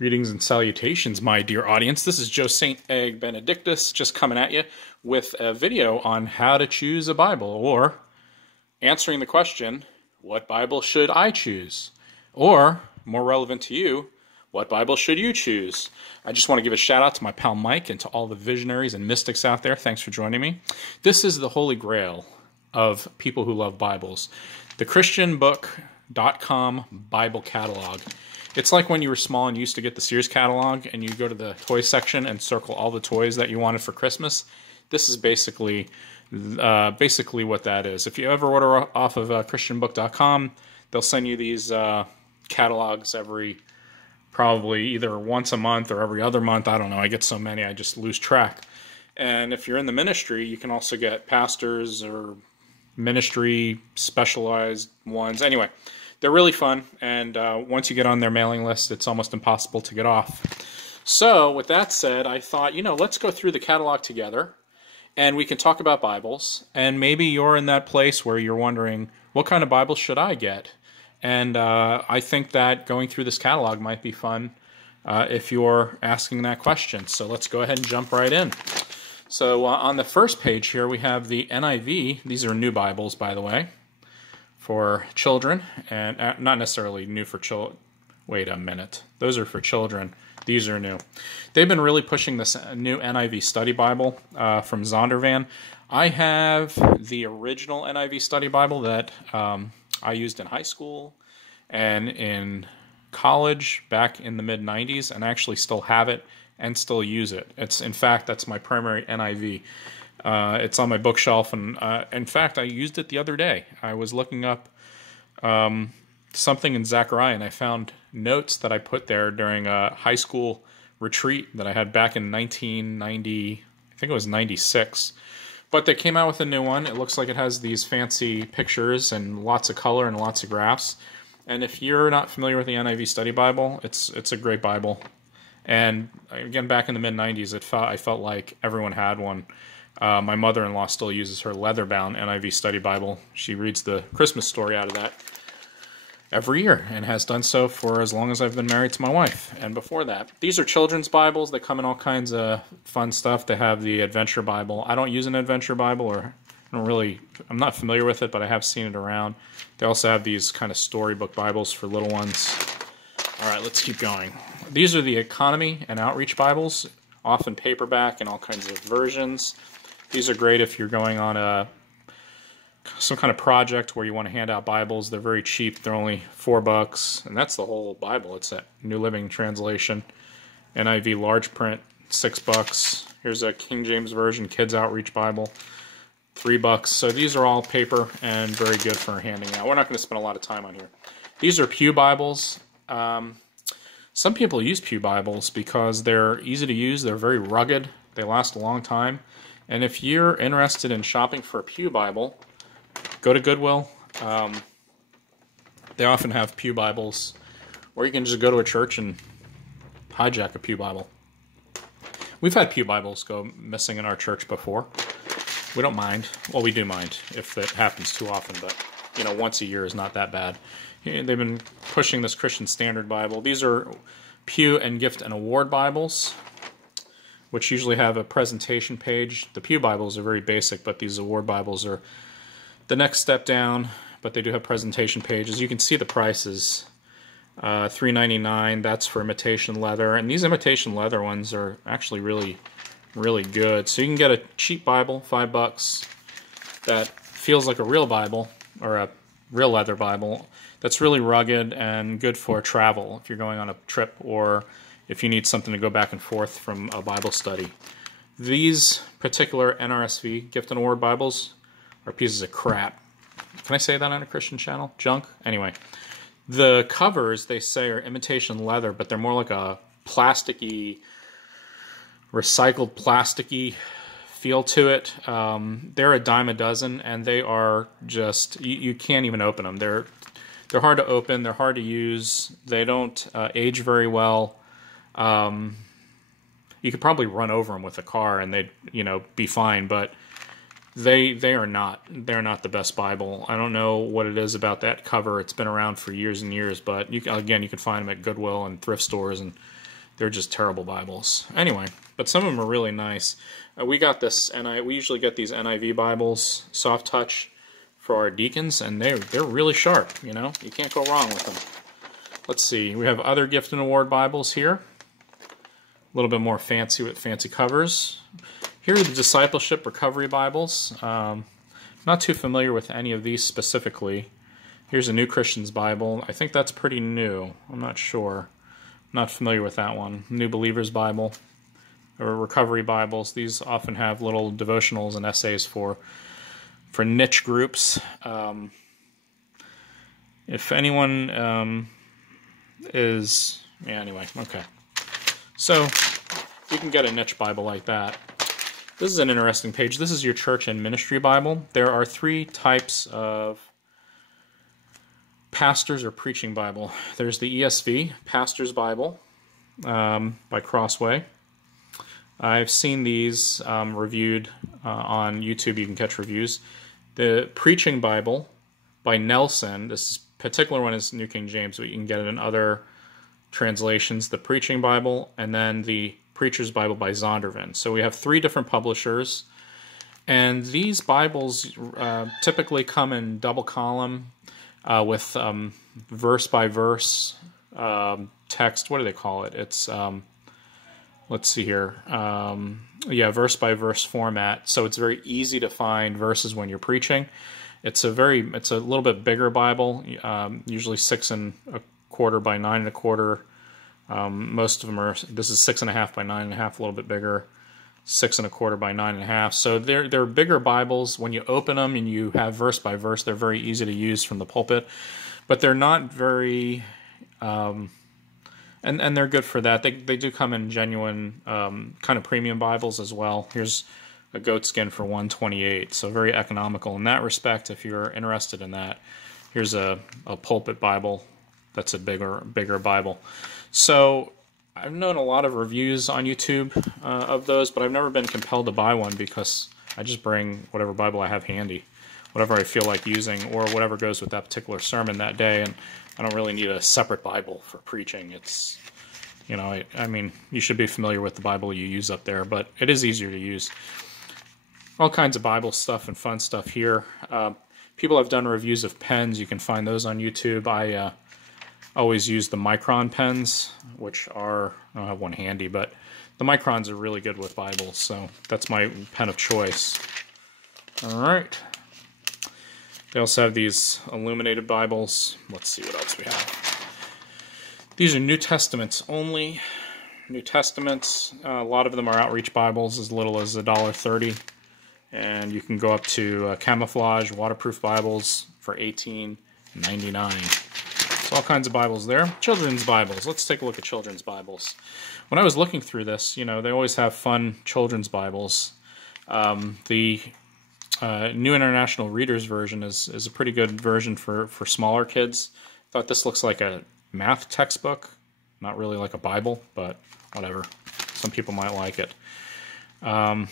Greetings and salutations, my dear audience. This is Joe St. Egg Benedictus, just coming at you with a video on how to choose a Bible, or answering the question, what Bible should I choose? Or, more relevant to you, what Bible should you choose? I just want to give a shout out to my pal Mike and to all the visionaries and mystics out there. Thanks for joining me. This is the holy grail of people who love Bibles. The ChristianBook.com Bible catalog. It's like when you were small and you used to get the Sears catalog and you go to the toy section and circle all the toys that you wanted for Christmas. This is basically what that is. If you ever order off of ChristianBook.com, they'll send you these catalogs probably either once a month or every other month. I don't know. I get so many, I just lose track. And if you're in the ministry, you can also get pastors or ministry specialized ones. Anyway, they're really fun, and once you get on their mailing list, it's almost impossible to get off. So, with that said, I thought, let's go through the catalog together, and we can talk about Bibles, and maybe you're in that place where you're wondering, what kind of Bible should I get? And I think that going through this catalog might be fun if you're asking that question. So let's go ahead and jump right in. So on the first page here, we have the NIV. These are new Bibles, by the way, for children, and not necessarily new for children. Wait a minute. Those are for children. These are new. They've been really pushing this new NIV Study Bible from Zondervan. I have the original NIV Study Bible that I used in high school and in college back in the mid-90s, and I actually still have it and still use it. In fact, that's my primary NIV. It's on my bookshelf, and in fact, I used it the other day. I was looking up something in Zechariah, and I found notes that I put there during a high school retreat that I had back in 1990, I think it was 96. But they came out with a new one. It looks like it has these fancy pictures and lots of color and lots of graphs. And if you're not familiar with the NIV Study Bible, it's a great Bible. And again, back in the mid-90s, I felt like everyone had one. My mother-in-law still uses her leather-bound NIV Study Bible. She reads the Christmas story out of that every year and has done so for as long as I've been married to my wife and before that. These are children's Bibles. They come in all kinds of fun stuff. They have the Adventure Bible. I don't use an Adventure Bible, or I'm not familiar with it, but I have seen it around. They also have these kind of storybook Bibles for little ones. All right, let's keep going. These are the Economy and Outreach Bibles, often paperback and all kinds of versions. These are great if you're going on some kind of project where you want to hand out Bibles. They're very cheap. They're only $4, and that's the whole Bible. It's a New Living Translation. NIV large print, $6. Here's a King James Version Kids Outreach Bible, $3. So these are all paper and very good for handing out. We're not going to spend a lot of time on here. These are Pew Bibles. Some people use Pew Bibles because they're easy to use. They're very rugged. They last a long time. And if you're interested in shopping for a Pew Bible, go to Goodwill. They often have Pew Bibles, or you can just go to a church and hijack a Pew Bible. We've had Pew Bibles go missing in our church before. We don't mind. Well, we do mind if it happens too often, but once a year is not that bad. They've been pushing this Christian Standard Bible. These are Pew and Gift and Award Bibles, which usually have a presentation page. The Pew Bibles are very basic, but these Award Bibles are the next step down, but they do have presentation pages. You can see the prices. $3.99, that's for imitation leather, and these imitation leather ones are actually really, really good. So you can get a cheap Bible, $5, that feels like a real Bible, or a real leather Bible, that's really rugged and good for travel if you're going on a trip, or if you need something to go back and forth from a Bible study. These particular NRSV Gift and Award Bibles are pieces of crap. Can I say that on a Christian channel? Junk? Anyway, the covers, they say, are imitation leather, but they're more like a plasticky, recycled plasticky feel to it. They're a dime a dozen, and they are just, you can't even open them. They're hard to open, they're hard to use, they don't age very well. You could probably run over them with a car and they'd be fine, but they're not the best Bible. I don't know what it is about that cover. It's been around for years and years, but you can find them at Goodwill and thrift stores and they're just terrible Bibles. Anyway, but some of them are really nice. We got this, and we usually get these NIV Bibles, soft touch, for our deacons, and they're really sharp. You know, you can't go wrong with them. Let's see, we have other gift and award Bibles here. A little bit more fancy with fancy covers. Here are the Discipleship Recovery Bibles. Not too familiar with any of these specifically. Here's a New Christian's Bible. I think that's pretty new. I'm not sure. I'm not familiar with that one. New Believer's Bible, or Recovery Bibles. These often have little devotionals and essays for niche groups. If anyone is... Yeah, anyway, okay. So, you can get a niche Bible like that. This is an interesting page. This is your church and ministry Bible. There are 3 types of pastors or preaching Bible. There's the ESV, Pastor's Bible, by Crossway. I've seen these reviewed on YouTube. You can catch reviews. The Preaching Bible by Nelson. This particular one is New King James, but you can get it in other translations. The Preaching Bible, and then the Preacher's Bible by Zondervan. So we have 3 different publishers, and these Bibles typically come in double column with verse by verse text. What do they call it? It's let's see here. Yeah, verse by verse format. So it's very easy to find verses when you're preaching. It's a little bit bigger Bible, usually 6 1/4 by 9 1/4. Most of them are. This is 6 1/2 by 9 1/2, a little bit bigger. 6 1/4 by 9 1/2. So they're bigger Bibles. When you open them and you have verse by verse, they're very easy to use from the pulpit, but they're not very. And they're good for that. They do come in genuine kind of premium Bibles as well. Here's a goatskin for $128, so very economical in that respect. If you're interested in that, here's a pulpit Bible. That's a bigger Bible. So I've known a lot of reviews on YouTube of those, but I've never been compelled to buy one because I just bring whatever Bible I have handy, whatever I feel like using, or whatever goes with that particular sermon that day. And I don't really need a separate Bible for preaching. It's, you know, I mean, you should be familiar with the Bible you use up there, but it is easier to use. All kinds of Bible stuff and fun stuff here. People have done reviews of pens. You can find those on YouTube. I always use the Micron pens, which are, I don't have one handy, but the Microns are really good with Bibles, so that's my pen of choice. All right. They also have these illuminated Bibles. Let's see what else we have. These are New Testaments only. New Testaments. A lot of them are outreach Bibles, as little as $1.30. And you can go up to camouflage, waterproof Bibles for $18.99. So all kinds of Bibles there. Children's Bibles. Let's take a look at children's Bibles. When I was looking through this, you know, they always have fun children's Bibles. The New International Reader's Version is a pretty good version for smaller kids. I thought this looks like a math textbook. Not really like a Bible, but whatever. Some people might like it. And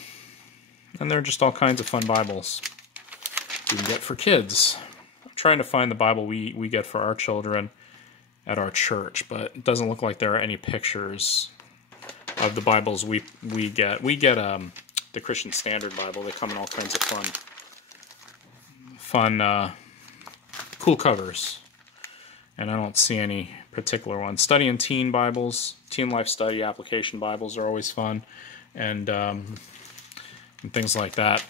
they're just all kinds of fun Bibles you can get for kids. I'm trying to find the Bible we get for our children at our church, but it doesn't look like there are any pictures of the Bibles we get. We get the Christian Standard Bible. They come in all kinds of fun, cool covers. And I don't see any particular ones. Study and Teen Bibles, Teen Life Study Application Bibles are always fun, and things like that.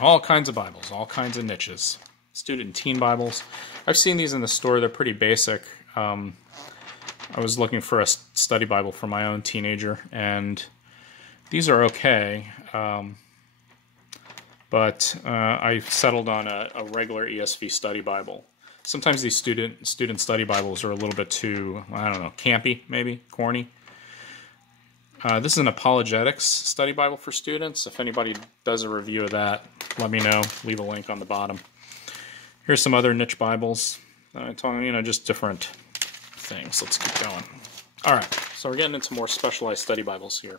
All kinds of Bibles, all kinds of niches. Student and Teen Bibles. I've seen these in the store. They're pretty basic. I was looking for a study Bible for my own teenager, and these are okay. But I settled on a regular ESV study Bible. Sometimes these student study Bibles are a little bit too, I don't know, campy, maybe, corny. This is an apologetics study Bible for students. If anybody does a review of that, let me know. Leave a link on the bottom. Here's some other niche Bibles. Just different things. Let's keep going. All right, so we're getting into more specialized study Bibles here.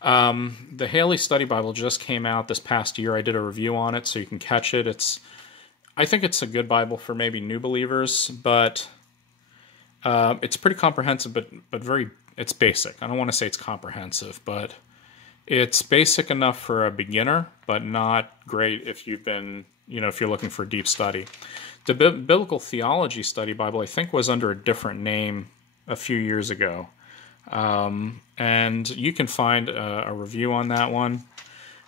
The Haley Study Bible just came out this past year. I did a review on it, so you can catch it. I think it's a good Bible for maybe new believers, but It's pretty comprehensive, but it's basic. I don't want to say it's comprehensive, but it's basic enough for a beginner, but not great if you've been, if you're looking for deep study. The Biblical Theology Study Bible, I think, was under a different name a few years ago. And you can find a review on that one.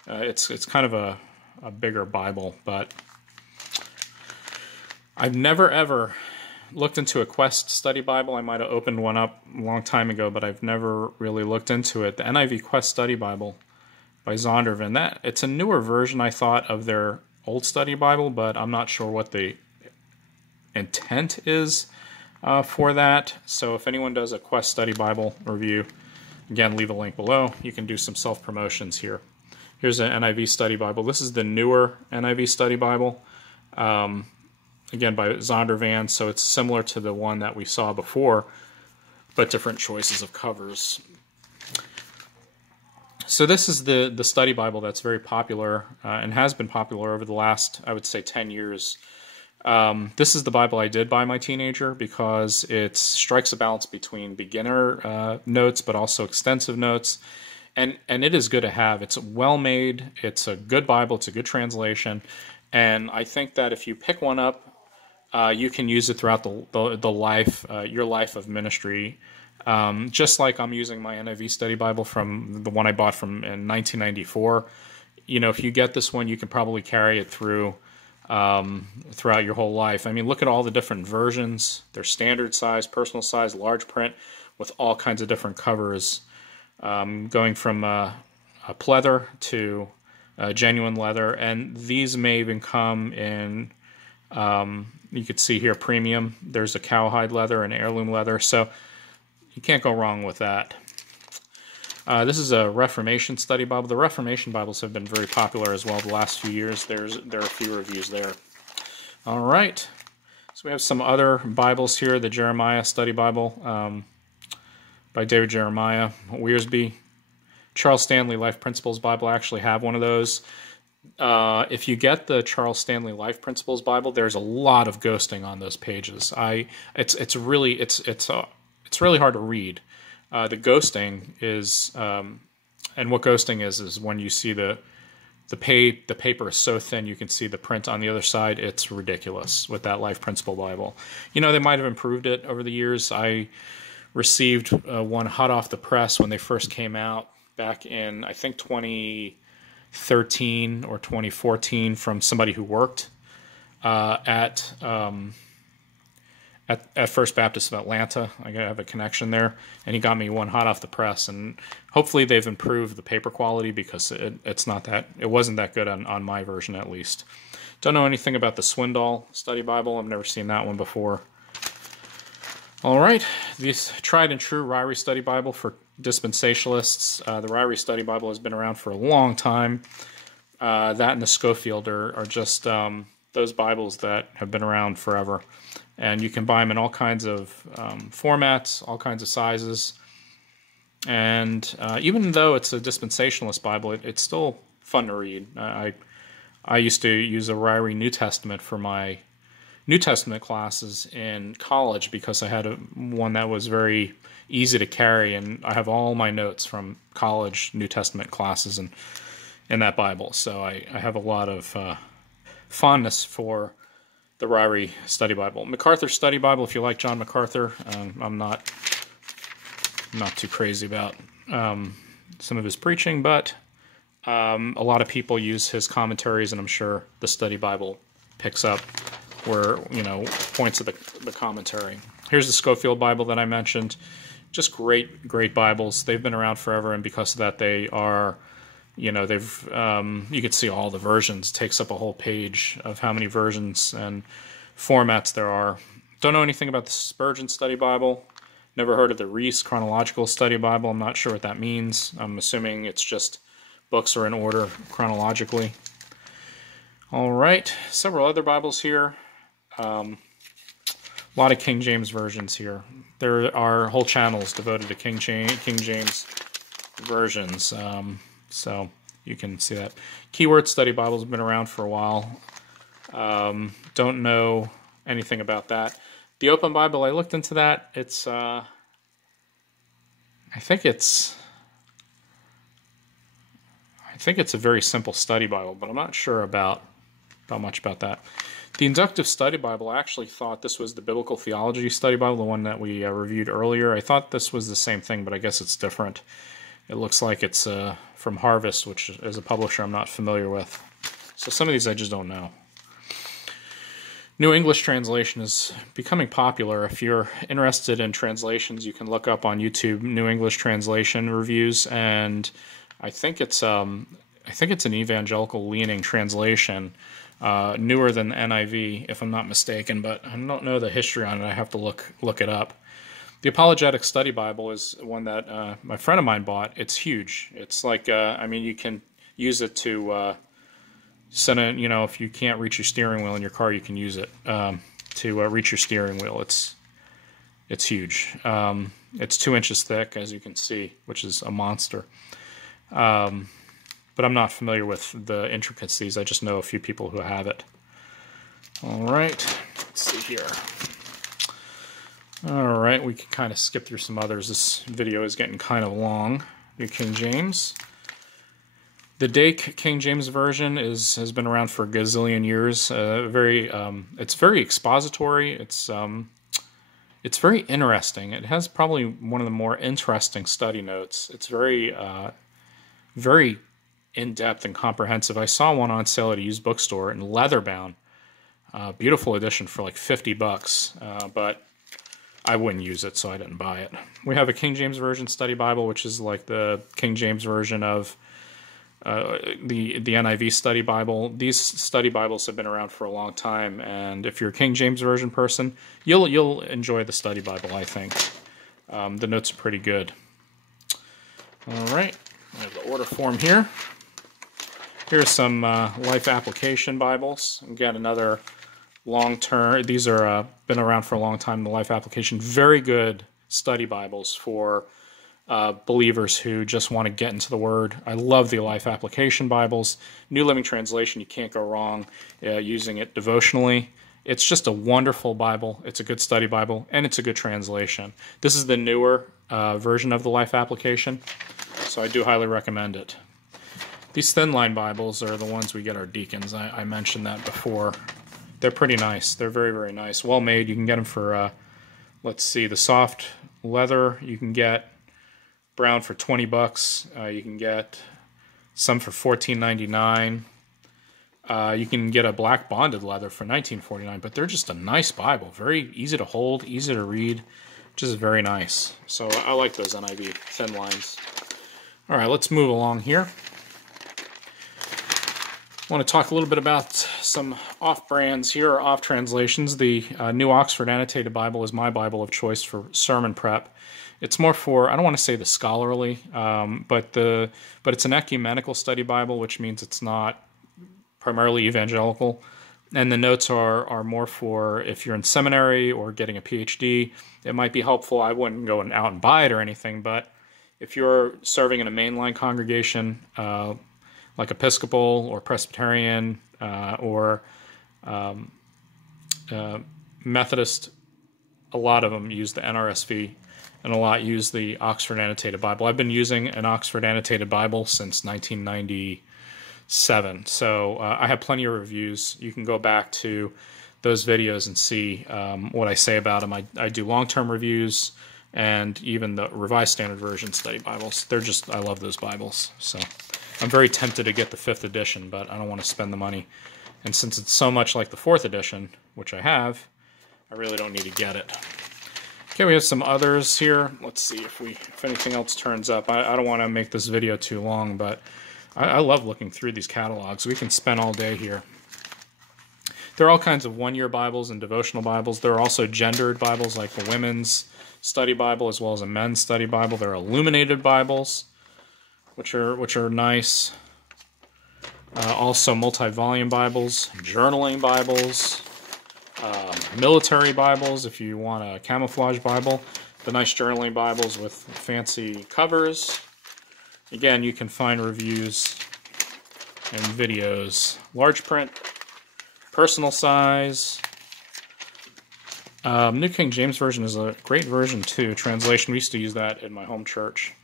It's kind of a bigger Bible, but I've never ever looked into a Quest Study Bible. I might have opened one up a long time ago, but I've never really looked into it. The NIV Quest Study Bible by Zondervan. It's a newer version, I thought, of their old study Bible, but I'm not sure what the intent is for that. So if anyone does a Quest Study Bible review, again, leave a link below. You can do some self-promotions here. Here's an NIV Study Bible. This is the newer NIV Study Bible. Again, by Zondervan, so it's similar to the one that we saw before, but different choices of covers. So this is the study Bible that's very popular and has been popular over the last, I would say, 10 years. This is the Bible I did buy my teenager because it strikes a balance between beginner notes but also extensive notes, and it is good to have. It's well made, it's a good Bible, it's a good translation, and I think that if you pick one up, you can use it throughout the life, your life of ministry. Just like I'm using my NIV Study Bible from the one I bought in 1994. If you get this one, you can probably carry it through throughout your whole life. I mean, look at all the different versions. They're standard size, personal size, large print, with all kinds of different covers, going from a pleather to genuine leather, and these may even come in. You could see here premium. There's a cowhide leather and heirloom leather, so you can't go wrong with that. This is a Reformation Study Bible. The Reformation Bibles have been very popular as well the last few years. There are a few reviews there. All right, so we have some other Bibles here. The Jeremiah Study Bible by David Jeremiah Wearsby. Charles Stanley Life Principles Bible. I actually have one of those. If you get the Charles Stanley Life Principles Bible, there's a lot of ghosting on those pages. It's really hard to read. The ghosting is, and what ghosting is when you see the paper is so thin you can see the print on the other side. It's ridiculous with that Life Principle Bible. They might have improved it over the years. I received one hot off the press when they first came out back in, I think, 2013 or 2014 from somebody who worked at First Baptist of Atlanta. I have a connection there, and he got me one hot off the press. And hopefully they've improved the paper quality because it wasn't that good on my version at least. Don't know anything about the Swindoll Study Bible. I've never seen that one before. All right, this tried and true Ryrie Study Bible for dispensationalists. The Ryrie Study Bible has been around for a long time. That and the Schofield are just those Bibles that have been around forever. And you can buy them in all kinds of formats, all kinds of sizes. And even though it's a dispensationalist Bible, it's still fun to read. I used to use a Ryrie New Testament for my New Testament classes in college because I had one that was very easy to carry, and I have all my notes from college New Testament classes in that Bible. So I have a lot of fondness for the Ryrie Study Bible. MacArthur Study Bible, if you like John MacArthur. I'm not too crazy about some of his preaching, but a lot of people use his commentaries, and I'm sure the Study Bible picks up where, points of the commentary. Here's the Schofield Bible that I mentioned. Just great Bibles. They've been around forever, and because of that, they are, you can see all the versions. It takes up a whole page of how many versions and formats there are. Don't know anything about the Spurgeon Study Bible. Never heard of the Reese Chronological Study Bible. I'm not sure what that means. I'm assuming it's just books are in order chronologically. All right, several other Bibles here. A lot of King James versions here. There are whole channels devoted to King James versions, so you can see that. Keyword Study Bible has been around for a while. Don't know anything about that. The Open Bible, I looked into that. It's, I think it's a very simple study Bible, but I'm not sure about much about that. The Inductive Study Bible, I actually thought this was the Biblical Theology Study Bible, the one that we reviewed earlier. I thought this was the same thing, but I guess it's different. It looks like it's from Harvest, which is a publisher I'm not familiar with. So some of these I just don't know. New English Translation is becoming popular. If you're interested in translations, you can look up on YouTube New English Translation reviews, and I think it's an evangelical leaning translation, newer than the NIV, if I'm not mistaken, but I don't know the history on it. I have to look it up. The Apologetic Study Bible is one that my friend of mine bought. It's huge. It's like, I mean, you can use it to send it, you know, if you can't reach your steering wheel in your car, you can use it to reach your steering wheel. It's huge. It's 2 inches thick, as you can see, which is a monster. But I'm not familiar with the intricacies. I just know a few people who have it. All right, let's see here. All right, we can kind of skip through some others. This video is getting kind of long. New King James. The Dake King James Version has been around for a gazillion years. It's very expository. It's very interesting. It has probably one of the more interesting study notes. It's very in-depth and comprehensive. I saw one on sale at a used bookstore in leather-bound. Beautiful edition for like $50, but I wouldn't use it, so I didn't buy it. We have a King James Version Study Bible, which is like the King James Version of the NIV Study Bible. These study Bibles have been around for a long time, and if you're a King James Version person, you'll enjoy the Study Bible, I think. The notes are pretty good. All right, I have the order form here. Here's some Life Application Bibles. Again, another long-term. These are been around for a long time. The Life Application, very good study Bibles for believers who just want to get into the Word. I love the Life Application Bibles. New Living Translation, you can't go wrong using it devotionally. It's just a wonderful Bible. It's a good study Bible, and it's a good translation. This is the newer version of the Life Application, so I do highly recommend it. These thin line Bibles are the ones we get our deacons. I mentioned that before. They're pretty nice. They're very, very nice. Well made. You can get them for, let's see, the soft leather. You can get brown for $20. You can get some for $14.99. You can get a black bonded leather for $19.49. But they're just a nice Bible. Very easy to hold, easy to read. Just very nice. So I like those NIV thin lines. All right, let's move along here. I want to talk a little bit about some off-brands here, or off-translations. The New Oxford Annotated Bible is my Bible of choice for sermon prep. It's more for, I don't want to say the scholarly, but it's an ecumenical study Bible, which means it's not primarily evangelical. And the notes are more for if you're in seminary or getting a PhD. It might be helpful. I wouldn't go out and buy it or anything, but if you're serving in a mainline congregation, like Episcopal or Presbyterian or Methodist, a lot of them use the NRSV, and a lot use the Oxford Annotated Bible. I've been using an Oxford Annotated Bible since 1997, so I have plenty of reviews. You can go back to those videos and see what I say about them. I do long-term reviews, and even the Revised Standard Version study Bibles. I love those Bibles. So I'm very tempted to get the 5th edition, but I don't want to spend the money. And since it's so much like the 4th edition, which I have, I really don't need to get it. Okay, we have some others here. Let's see if anything else turns up. I don't want to make this video too long, but I love looking through these catalogs. We can spend all day here. There are all kinds of one-year Bibles and devotional Bibles. There are also gendered Bibles, like the women's study Bible as well as a men's study Bible. There are illuminated Bibles, which are nice. Also multi-volume Bibles, journaling Bibles, military Bibles if you want a camouflage Bible, the nice journaling Bibles with fancy covers. Again, you can find reviews and videos. Large print, personal size, New King James Version is a great version too. Translation, we used to use that in my home church.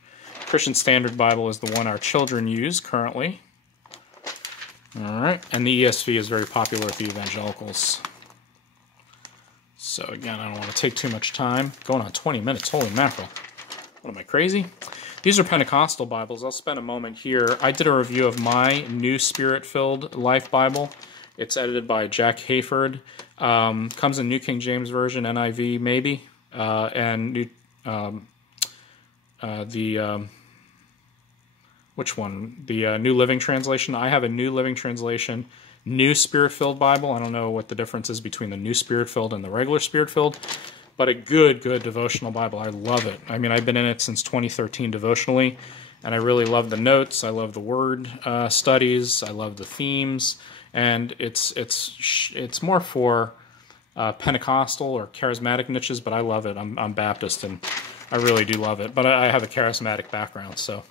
Christian Standard Bible is the one our children use currently. All right, and the ESV is very popular with the evangelicals. So again, I don't want to take too much time. Going on 20 minutes, holy mackerel. What am I, crazy? These are Pentecostal Bibles. I'll spend a moment here. I did a review of my New Spirit-Filled Life Bible. It's edited by Jack Hayford. Comes in New King James Version, NIV maybe, and which one? The New Living Translation. I have a New Living Translation, New Spirit-Filled Bible. I don't know what the difference is between the New Spirit-Filled and the regular Spirit-Filled, but a good devotional Bible. I love it. I mean, I've been in it since 2013 devotionally, and I really love the notes. I love the word studies. I love the themes, and it's more for Pentecostal or charismatic niches, but I love it. I'm Baptist, and I really do love it. But I have a charismatic background, so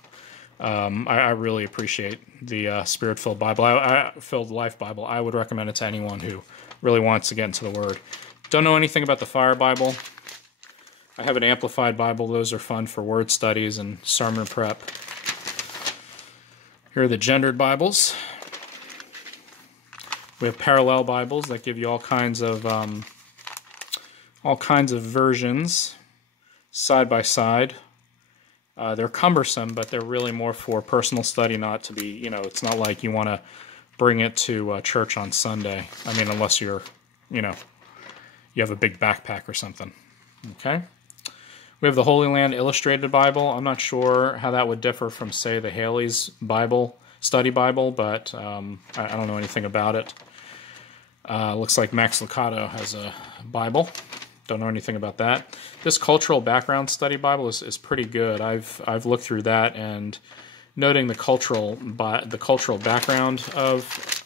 I really appreciate the Spirit-Filled Bible. Filled Life Bible. I would recommend it to anyone who really wants to get into the Word. Don't know anything about the Fire Bible. I have an Amplified Bible. Those are fun for word studies and sermon prep. Here are the gendered Bibles. We have parallel Bibles that give you all kinds of versions side by side. They're cumbersome, but they're really more for personal study, not to be, it's not like you want to bring it to church on Sunday. I mean, unless you're, you have a big backpack or something. Okay. We have the Holy Land Illustrated Bible. I'm not sure how that would differ from, say, the Haley's Bible, Study Bible, but I don't know anything about it. Looks like Max Lucado has a Bible. Don't know anything about that. This Cultural Background Study Bible is pretty good. I've looked through that, and noting the cultural background of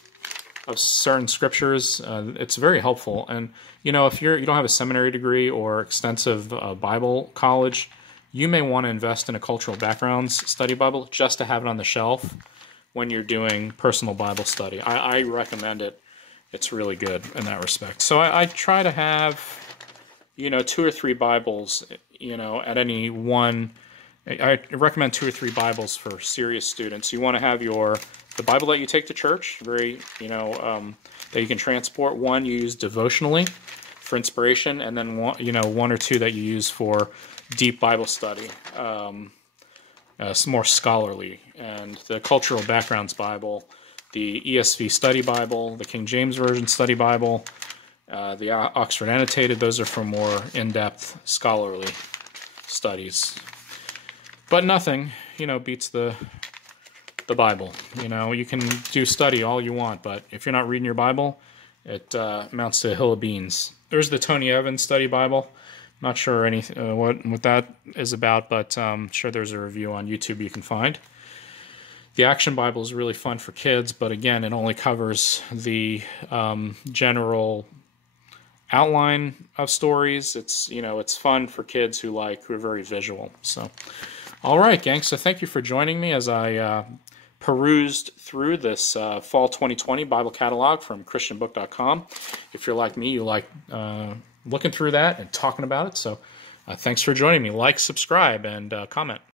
certain scriptures, it's very helpful. And if you don't have a seminary degree or extensive Bible college, you may want to invest in a Cultural Backgrounds Study Bible just to have it on the shelf when you're doing personal Bible study. I recommend it. It's really good in that respect. So I try to have 2 or 3 Bibles, at any one. I recommend 2 or 3 Bibles for serious students. You want to have the Bible that you take to church, that you can transport. One you use devotionally for inspiration, and then one or two that you use for deep Bible study, more scholarly. And the Cultural Backgrounds Bible, the ESV Study Bible, the King James Version Study Bible, the Oxford Annotated, those are for more in-depth scholarly studies. But nothing, beats the Bible. You can do study all you want, but if you're not reading your Bible, it amounts to a hill of beans. There's the Tony Evans Study Bible. Not sure anything what that is about, but I'm sure there's a review on YouTube you can find. The Action Bible is really fun for kids, but again, it only covers the general outline of stories. It's fun for kids who are very visual. So, all right, gang. So thank you for joining me as I perused through this fall 2020 Bible catalog from ChristianBook.com. If you're like me, you like looking through that and talking about it. So thanks for joining me. Like, subscribe, and comment.